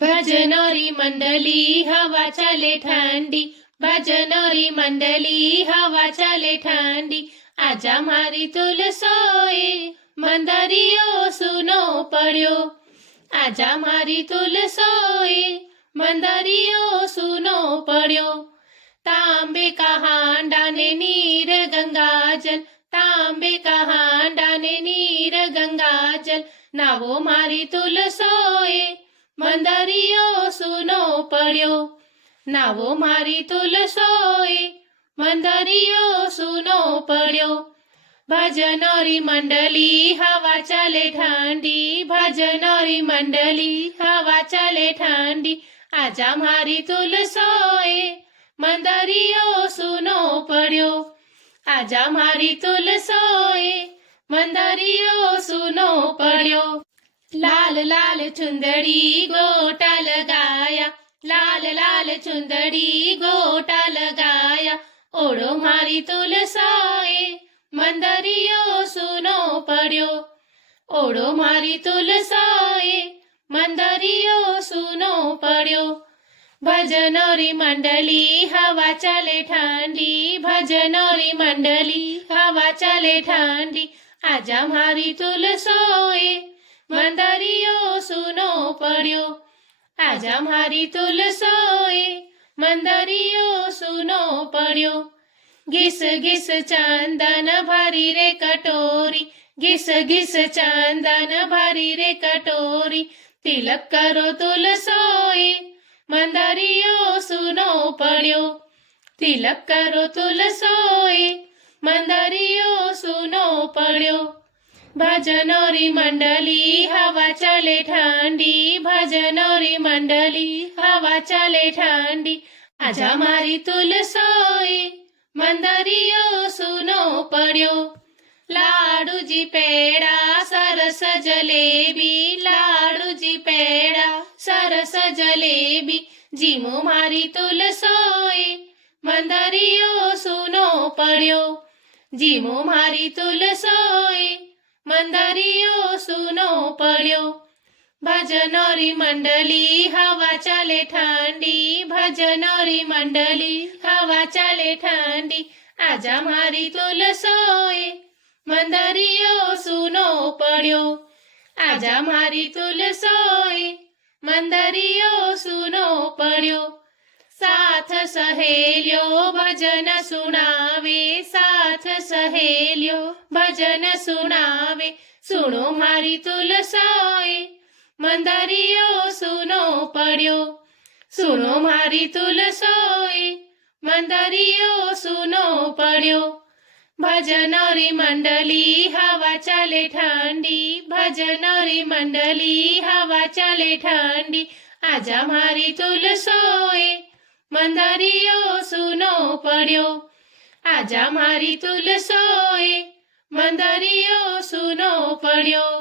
ભજનોરી મંડલી હવા ચાલે ઠંડી, ભજનોરી મંડલી હવા ચાલે ઠંડી, આજા મારી તુલસોએ મંદરિયો સૂનો પડ્યો, આજા મારી તુલસોએ મંદરિયો સૂનો પડ્યો. તાંબે કા હાંડા ને નીર ગંગાજલ, તાંબે કા હાંડા ને નીર ગંગાજલ, નાવો મારી તુલસોએ મંદરિયો સૂનો પડ્યો, નાવો મારી તુલસોએ મંદરિયો સૂનો પડ્યો. ભજનોરી મંડલી હવા ચાલે ઠંડી, ભજનોરી મંડલી હવા ચાલે ઠંડી, આજા મારી તુલસોએ મંદરિયો સૂનો પડ્યો, આજા મારી તુલસોએ મંદરિયો સૂનો પડ્યો. લાલ લાલ ચુંદડી ગોટા લગાયા, લાલ લાલ ચુંદડી ગોટા લગાયા, ઓળો મારી તુલસોએ મંદરિયો સૂનો પડ્યો, ઓળો મારી તુલસોએ મંદરિયો સૂનો પડ્યો. ભજનોરી મંડલી હવા ચાલે ઠંડી, ભજનોરી મંડલી હવા ચાલે ઠંડી, આજા મારી તુલસોએ મંદરિયો સૂનો પડ્યો, આજા મારી તુલસોએ મંદરિયો સૂનો પડ્યો. ઘીસ ઘીસ ચંદન ભરી રે કટોરી, ઘીસ ઘીસ ચંદન ભરી રે કટોરી, તિલક કરો તુલસોએ મંદરિયો સૂનો પડ્યો, તિલક કરો તુલસોએ મંદરિયો સૂનો પડ્યો. ભજનોરી મંડલી હવા ચાલે ઠંડી, ભજનોરી મંડલી હવા ચાલે ઠંડી, આજા મારી તુલસોએ મંદરિયો સૂનો પડ્યો. લાડુજી પેડા સરસ જલેબી, લાડુજી પેડા સરસ જલેબી, જીમો મારી તુલસોએ મંદરિયો સૂનો પડ્યો, જીમો મારી તુલસોએ મંદરિયો સૂનો પડ્યો. ભજનોરી મંડલી હવા ચાલે ઠંડી, ભજનોરી મંડલી હવા ચાલે ઠંડી, આજા મારી તુલસોએ મંદરિયો સૂનો પડ્યો, આજા મારી તુલસોએ મંદરિયો સૂનો પડ્યો. સાથ સહેલ્યો ભજન સુણાવે, સાથ સહેલ્યો ભજન સુણાવે, સુણો મારી તુલસોએ મંદરિયો સૂનો પડ્યો, સુણો મારી તુલસોએ મંદરિયો સૂનો પડ્યો. ભજનોરી મંડલી હવા ચાલે ઠંડી, ભજનોરી મંડલી હવા ચાલે ઠંડી, આજા મારી તુલસોએ મંદરિયો સૂનો પડ્યો, આજા મારી તુલસોએ મંદરિયો સૂનો પડ્યો.